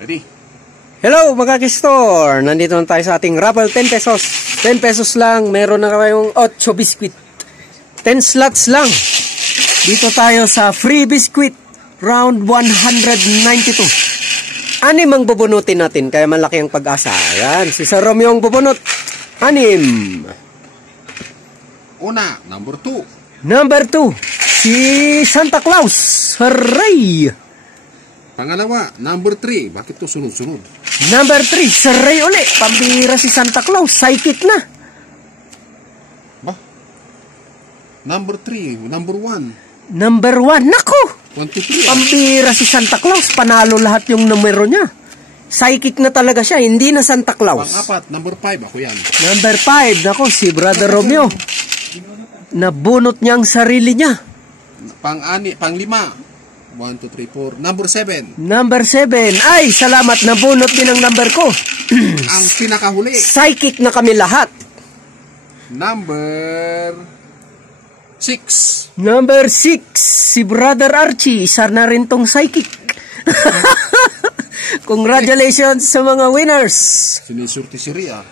Ready? Hello mga ka-store! Nandito na tayo sa ating raffle, 10 pesos. 10 pesos lang, meron na kayong 8 biscuit. 10 slots lang. Dito tayo sa free biscuit, round 192. Anim ang bubunutin natin, kaya malaki ang pag-asa. Ayan, si Sir Romeo ang bubunot. Anim. Una, number 2. Number 2, si Santa Claus. Hooray! Pangalawa, number 3. Bakit to sunod-sunod? Number 3, Sir Ray uli. Pambira si Santa Claus. Psychic na. Ba? Number 3. Number 1. Number 1. Naku! 1, 2, 3. Pambira si Santa Claus. Panalo lahat yung numero niya. Psychic na talaga siya. Hindi na Santa Claus. Pang-apat, number 5. Ako yan. Number 5. Naku, si Brother Romeo. Nabunot niya ang sarili niya. Pang-5. 1, 2, 3, 4. Number 7. Number 7. Ay, salamat. Nabunot din ang number ko. Ang pinakahuli. Psychic na kami lahat. Number 6. Number 6. Si Brother Archie. Isa na rin tong psychic. Congratulations sa mga winners. Sinisurti si Ria.